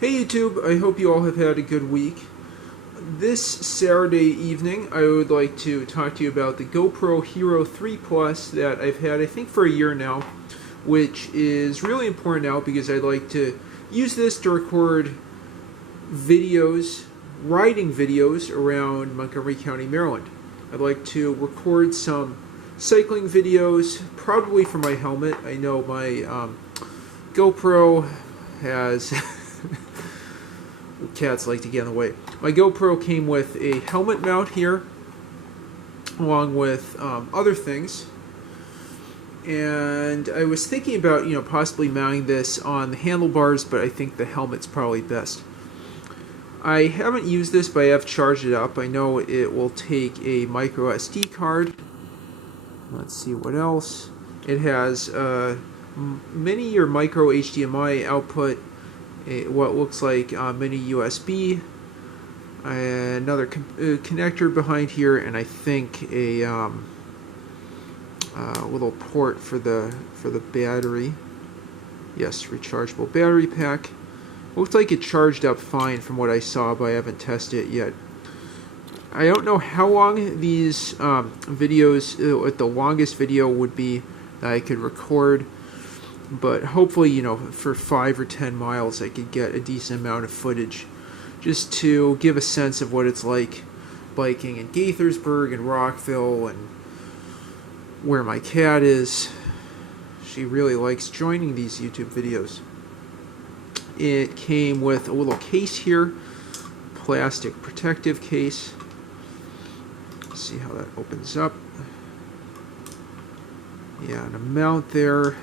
Hey YouTube, I hope you all have had a good week. This Saturday evening, I would like to talk to you about the GoPro Hero 3 Plus that I've had, I think, for a year now, which is really important now because I'd like to use this to record videos, riding videos around Montgomery County, Maryland. I'd like to record some cycling videos, probably from my helmet. I know my GoPro has... Cats like to get in the way. My GoPro came with a helmet mount here, along with other things. And I was thinking about, possibly mounting this on the handlebars, but I think the helmet's probably best. I haven't used this, but I have charged it up. I know it will take a micro SD card. Let's see what else. It has mini or micro HDMI output, what looks like mini USB, another connector behind here, and I think a little port for the battery. Yes, rechargeable battery pack. Looks like it charged up fine from what I saw, but I haven't tested it yet. I don't know how long these videos, what the longest video would be that I could record. But hopefully, for 5 or 10 miles, I could get a decent amount of footage just to give a sense of what it's like biking in Gaithersburg and Rockville and where my cat is. She really likes joining these YouTube videos. It came with a little case here, plastic protective case. Let's see how that opens up. Yeah, and a mount there.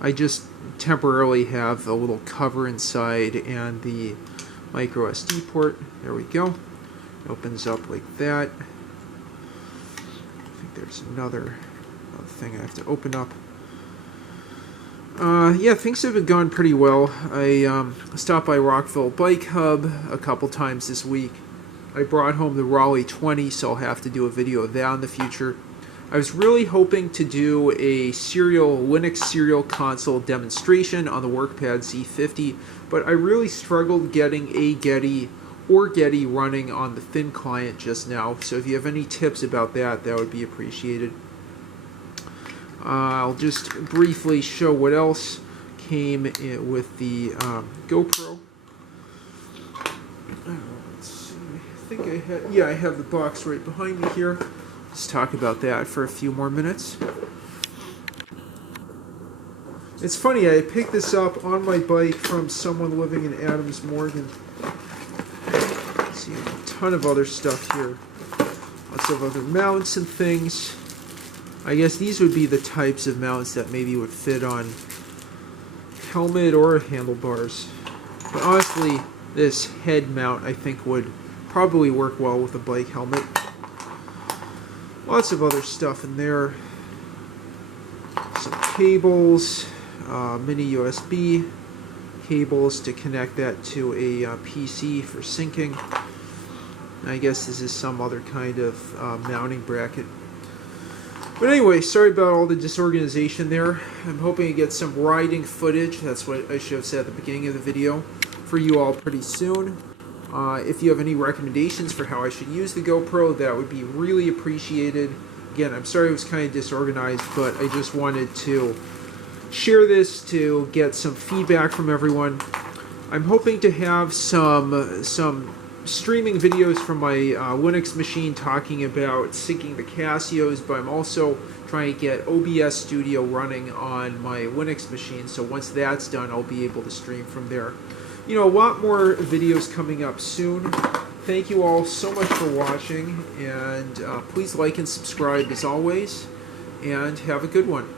I just temporarily have a little cover inside and the micro SD port. There we go. It opens up like that. I think there's another thing I have to open up. Yeah, things have been going pretty well. I stopped by Rockville Bike Hub a couple times this week. I brought home the Raleigh 20, so I'll have to do a video of that in the future. I was really hoping to do a Linux serial console demonstration on the WorkPad Z50, but I really struggled getting a Getty running on the thin client just now, so if you have any tips about that, that would be appreciated. I'll just briefly show what else came in with the GoPro. Let's see, I have the box right behind me here. Let's talk about that for a few more minutes. It's funny, I picked this up on my bike from someone living in Adams Morgan. Let's see, a ton of other stuff here. Lots of other mounts and things. I guess these would be the types of mounts that maybe would fit on helmet or handlebars. But honestly, this head mount I think would probably work well with a bike helmet. Lots of other stuff in there. Some cables, mini USB cables to connect that to a PC for syncing. I guess this is some other kind of mounting bracket. But anyway, sorry about all the disorganization there. I'm hoping to get some riding footage, that's what I should have said at the beginning of the video, for you all pretty soon. If you have any recommendations for how I should use the GoPro, that would be really appreciated. Again, I'm sorry it was kind of disorganized, but I just wanted to share this to get some feedback from everyone. I'm hoping to have some streaming videos from my Linux machine talking about syncing the Casios, but I'm also trying to get OBS Studio running on my Linux machine, so once that's done, I'll be able to stream from there. A lot more videos coming up soon. Thank you all so much for watching, and please like and subscribe as always, and have a good one.